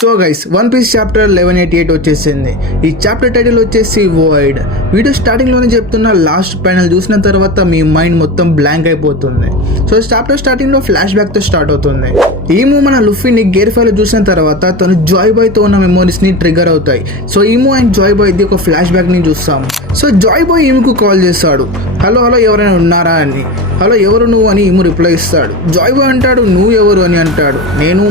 So guys One Piece chapter 1188 వచ్చేసింది. ఈ chapter title వచ్చేసి వాయిడ్. వీడియో స్టార్టింగ్లోనే చెప్తున్న లాస్ట్ ప్యానల్ చూసిన తర్వాత మీ మైండ్ మొత్తం బ్లాంక్ అయిపోతుంది. సో చాప్టర్ స్టార్టింగ్లో ఫ్లాష్ బ్యాక్తో స్టార్ట్ అవుతుంది. ఈము మన లుఫీని గేర్ ఫైల్ చూసిన తర్వాత తను జాయ్ బాయ్తో ఉన్న మెమోరీస్ని ట్రిగర్ అవుతాయి. సో ఈము అండ్ జాయ్ బాయ్ది ఒక ఫ్లాష్ బ్యాక్ని చూస్తాము. సో జాయ్ బాయ్ ఈముకు కాల్ చేస్తాడు, హలో హలో ఎవరైనా ఉన్నారా అని. హలో ఎవరు నువ్వు అని ఈము రిప్లై ఇస్తాడు. జాయ్ బాయ్ అంటాడు నువ్వు ఎవరు అని అంటాడు. నేను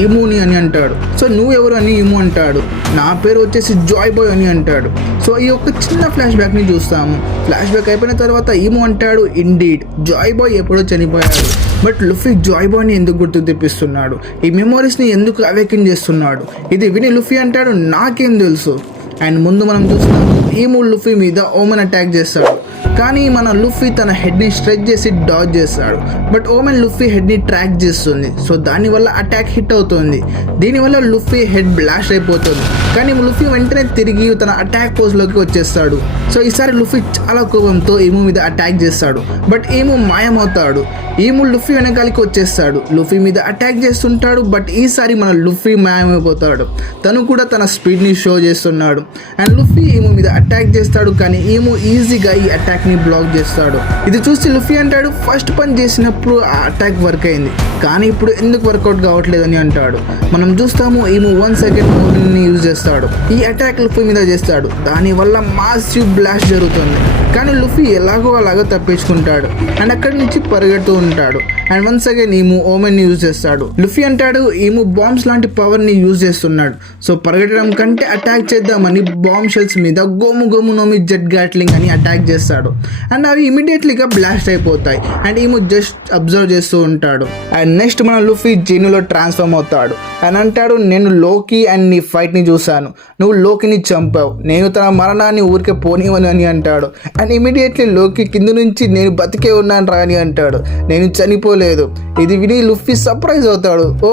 ఈముని అని అంటాడు. సో నువ్వు ఎవరు అని ఈము అంటాడు. నా పేరు వచ్చేసి జాయ్ బాయ్ అని అంటాడు. సో ఈ యొక్క చిన్న ఫ్లాష్ బ్యాక్ని చూస్తాము. ఫ్లాష్ బ్యాక్ అయిపోయిన తర్వాత ఈము అంటాడు ఇండీడ్ జాయ్ బాయ్ ఎప్పుడో చనిపోయాడు, బట్ లుఫీ జాయ్ బాయ్ని ఎందుకు గుర్తు తెప్పిస్తున్నాడు, ఈ మెమోరీస్ని ఎందుకు అవేకిన్ చేస్తున్నాడు. ఇది విని లుఫీ అంటాడు నాకేం తెలుసు. అండ్ ముందు మనం చూస్తున్నాము ఈము లుఫీ మీద ఓమెన్ అటాక్ చేస్తాడు. కానీ మన లుఫీ తన హెడ్ని స్ట్రెచ్ చేసి డాజ్ చేస్తాడు. బట్ ఓమెన్ లుఫీ హెడ్ని ట్రాక్ చేస్తుంది. సో దానివల్ల అటాక్ హిట్ అవుతుంది. దీనివల్ల లుఫీ హెడ్ బ్లాస్ట్ అయిపోతుంది. కానీ లుఫీ వెంటనే తిరిగి తన అటాక్ పోజ్లోకి వచ్చేస్తాడు. సో ఈసారి లుఫీ చాలా కోపంతో ఈము మీద అటాక్ చేస్తాడు. బట్ ఈము మాయమవుతాడు. ఈము లుఫీ వెనకాలకి వచ్చేస్తాడు. లుఫీ మీద అటాక్ చేస్తుంటాడు. బట్ ఈసారి మన లుఫీ మాయమైపోతాడు. తను కూడా తన స్పీడ్ని షో చేస్తున్నాడు. అండ్ లుఫీ ఈము మీద అటాక్ చేస్తాడు. కానీ ఈము ఈజీగా ఈ అటాక్ని బ్లాక్ చేస్తాడు. ఇది చూసి లుఫీ అంటాడు ఫస్ట్ పని చేసినప్పుడు ఆ అటాక్ వర్క్ అయింది, కానీ ఇప్పుడు ఎందుకు వర్కౌట్ కావట్లేదని అంటాడు. మనం చూస్తాము ఈము 1 సెకండ్ మూవ్ని యూజ్ చేస్తాడు. ఈ అటాక్ లుఫీ మీద చేస్తాడు. దానివల్ల మాసివ్ బ్లాస్ట్ జరుగుతుంది. కానీ లుఫీ ఎలాగో అలాగో తప్పించుకుంటాడు అండ్ అక్కడి నుంచి పరిగెడుతూ ఉంటాడు. అండ్ వన్స్ అగైన్ ఈము ఓమెన్ని యూజ్ చేస్తాడు. లుఫీ అంటాడు ఈము బాంబ్స్ లాంటి పవర్ని యూజ్ చేస్తున్నాడు. సో పరిగెట్టడం కంటే అటాక్ చేద్దామని బాంబ్ షెల్స్ మీద గోము గోము నోమి జెట్ గ్యాట్లింగ్ అని అటాక్ చేస్తాడు. అండ్ అవి ఇమీడియట్లీగా బ్లాస్ట్ అయిపోతాయి. అండ్ ఈము జస్ట్ అబ్జర్వ్ చేస్తూ ఉంటాడు. అండ్ నెక్స్ట్ మన లుఫీ జీనులో ట్రాన్స్ఫార్మ్ అవుతాడు. అండ్ అంటాడు నేను లోకి అండ్ నీ ఫైట్ని చూశాను, నువ్వు లోకిని చంపావు, నేను తన మరణాన్ని ఊరికే పోనివని అని అంటాడు. అండ్ ఇమీడియట్లీ లోకి కింద నుంచి నేను బతికే ఉన్నాను రా అని అంటాడు. నేను చనిపోలేదు. ఇది విని లుఫీ సర్ప్రైజ్ అవుతాడు, ఓ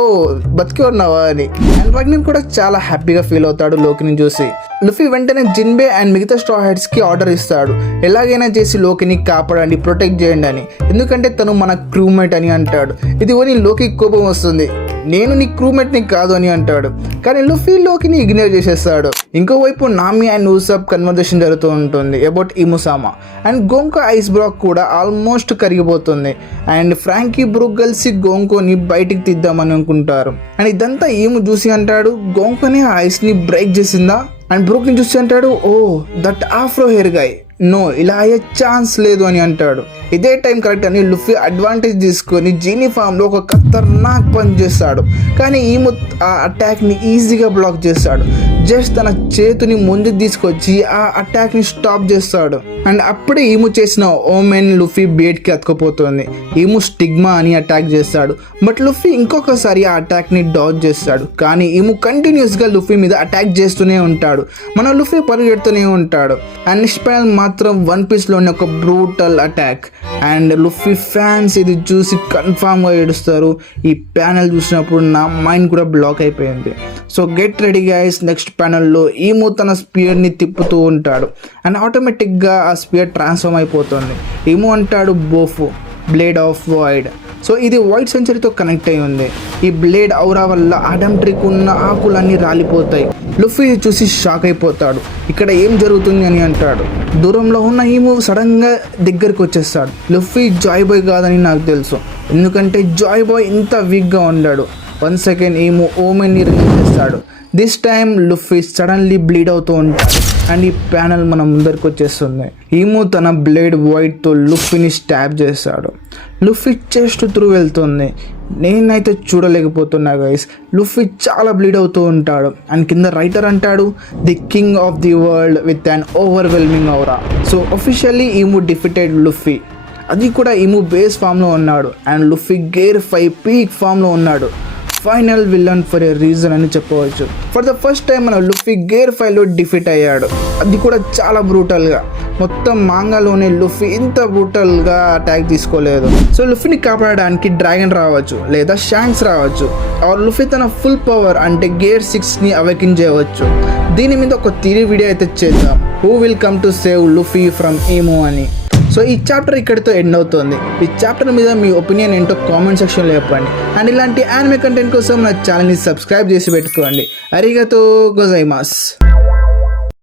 బతికే ఉన్నావా అని. అండ్ రగ్నిన్ కూడా చాలా హ్యాపీగా ఫీల్ అవుతాడు లోకిని చూసి. లుఫీ వెంటనే జిన్బే అండ్ మిగతా స్ట్రా హెడ్స్కి ఆర్డర్ ఇస్తాడు, ఎలాగైనా చేసి లోకిని కాపాడండి, ప్రొటెక్ట్ చేయండి అని, ఎందుకంటే తను మన క్రూమేట్ అని అంటాడు. ఇది విని లోకి కోపం వస్తుంది, నేను నీ క్రూమేట్ని కాదు అని అంటాడు. కానీ లుఫీ లోకిని ఇగ్నోర్ చేసేస్తాడు. ఇంకోవైపు నామి అండ్ ఊసప్ కన్వర్జేషన్ జరుగుతూ ఉంటుంది అబౌట్ ఇముసామా. అండ్ గోంకో ఐస్ బ్లాక్ కూడా ఆల్మోస్ట్ కరిగిపోతుంది. అండ్ ఫ్రాంకీ బ్రూక్ కలిసి గోంకోని బయటికి తీద్దామని అనుకుంటారు. అండ్ ఇదంతా ఈము చూసి అంటాడు గోంకోని ఆ ఐస్ని బ్రేక్ చేసిందా. అండ్ బ్రూక్ని చూసి అంటాడు oh that afro hair guy, no ఇలా అయ్యే ఛాన్స్ లేదు అని అంటాడు. ఇదే టైం కరెక్ట్ అని లుఫీ అడ్వాంటేజ్ తీసుకొని జీనీ ఫామ్లో ఒక ఖతర్నాక్ పని చేస్తాడు. కానీ ఈము ఆ అటాక్ని ఈజీగా బ్లాక్ చేస్తాడు. జస్ట్ తన చేతిని ముందుకు తీసుకొచ్చి ఆ అటాక్ని స్టాప్ చేస్తాడు. అండ్ అప్పుడే ఈము చేసిన ఓమెన్ లుఫీ బేట్కి అతుకుపోతుంది. ఈము స్టిగ్మా అని అటాక్ చేస్తాడు. బట్ లుఫీ ఇంకొకసారి ఆ అటాక్ని డాజ్ చేస్తాడు. కానీ ఈము కంటిన్యూస్గా లుఫీ మీద అటాక్ చేస్తూనే ఉంటాడు. మన లుఫీ పరిగెడుతూనే ఉంటాడు. అండ్ నెక్స్ట్ ప్యానల్ మాత్రం వన్ పీస్లోని ఒక బ్రూటల్ అటాక్. అండ్ లుఫీ ఫ్యాన్స్ ఇది చూసి కన్ఫామ్గా ఏడుస్తారు. ఈ ప్యానల్ చూసినప్పుడు నా మైండ్ కూడా బ్లాక్ అయిపోయింది. So get ready guys, next ప్యానల్లో ఈము తన స్పియర్ని తిప్పుతూ ఉంటాడు. అండ్ ఆటోమేటిక్గా ఆ స్పియర్ ట్రాన్స్ఫార్మ్ అయిపోతుంది. ఈము అంటాడు బోఫో బ్లేడ్ ఆఫ్ వాయిడ్. సో ఇది వైట్ సెంచరీతో కనెక్ట్ అయి ఉంది. ఈ బ్లేడ్ ఔరా వల్ల ఆడమ్ ట్రీకి ఉన్న ఆకులన్నీ రాలిపోతాయి. లుఫీ చూసి షాక్ అయిపోతాడు, ఇక్కడ ఏం జరుగుతుంది అని అంటాడు. దూరంలో ఉన్న ఈము సడన్గా దగ్గరికి వచ్చేస్తాడు. లుఫీ జాయ్ బాయ్ కాదని నాకు తెలుసు, ఎందుకంటే జాయ్ బాయ్ ఇంత వీక్గా ఉన్నాడు. 1 సెకండ్ ఈము ఓమెన్ని రిలీజ్ చేస్తాడు. దిస్ టైమ్ లుఫీ సడన్లీ బ్లీడ్ అవుతూ ఉంటాడు. అండ్ ఈ ప్యానల్ మన ముందరికి వచ్చేస్తుంది. ఈము తన బ్లేడ్ వైట్తో లుఫీని స్టాబ్ చేస్తాడు. లుఫీ చెస్ట్ త్రూ వెళ్తుంది. నేనైతే చూడలేకపోతున్నా గైస్. లుఫీ చాలా బ్లీడ్ అవుతూ ఉంటాడు. అండ్ కింద రైటర్ అంటాడు the king of the world with an overwhelming aura. So officially Imu defeated Luffy, అది కూడా ఈము బేస్ ఫామ్లో ఉన్నాడు. అండ్ లుఫీ గేర్ 5 పీక్ ఫామ్లో ఉన్నాడు. Final villain for a reason అని చెప్పవచ్చు. ఫర్ ద ఫస్ట్ టైం మన లుఫీ గేర్ 5లో డిఫీట్ అయ్యాడు, అది కూడా చాలా బ్రూటల్గా. మొత్తం మాంగాలోనే లుఫీ ఇంత బ్రూటల్గా అటాక్ తీసుకోలేదు. సో లుఫీని కాపాడడానికి డ్రాగన్ రావచ్చు లేదా షాంక్స్ రావచ్చు. ఆర్ లుఫీ తన ఫుల్ పవర్ అంటే గేర్ 6ని అవేకిన్ చేయవచ్చు. దీని మీద ఒక థియరీ వీడియో అయితే చేద్దాం, who will come to save Luffy from Imu అని. సో ఈ చాప్టర్ ఇక్కడితో ఎండ్ అవుతుంది. ఈ చాప్టర్ మీద మీ ఒపీనియన్ ఏంటో కామెంట్ సెక్షన్లో చెప్పండి. అండ్ ఇలాంటి యానిమే కంటెంట్ కోసం నా ఛానల్ని సబ్స్క్రైబ్ చేసి పెట్టుకోండి. అరిగతో గోజైమాస్.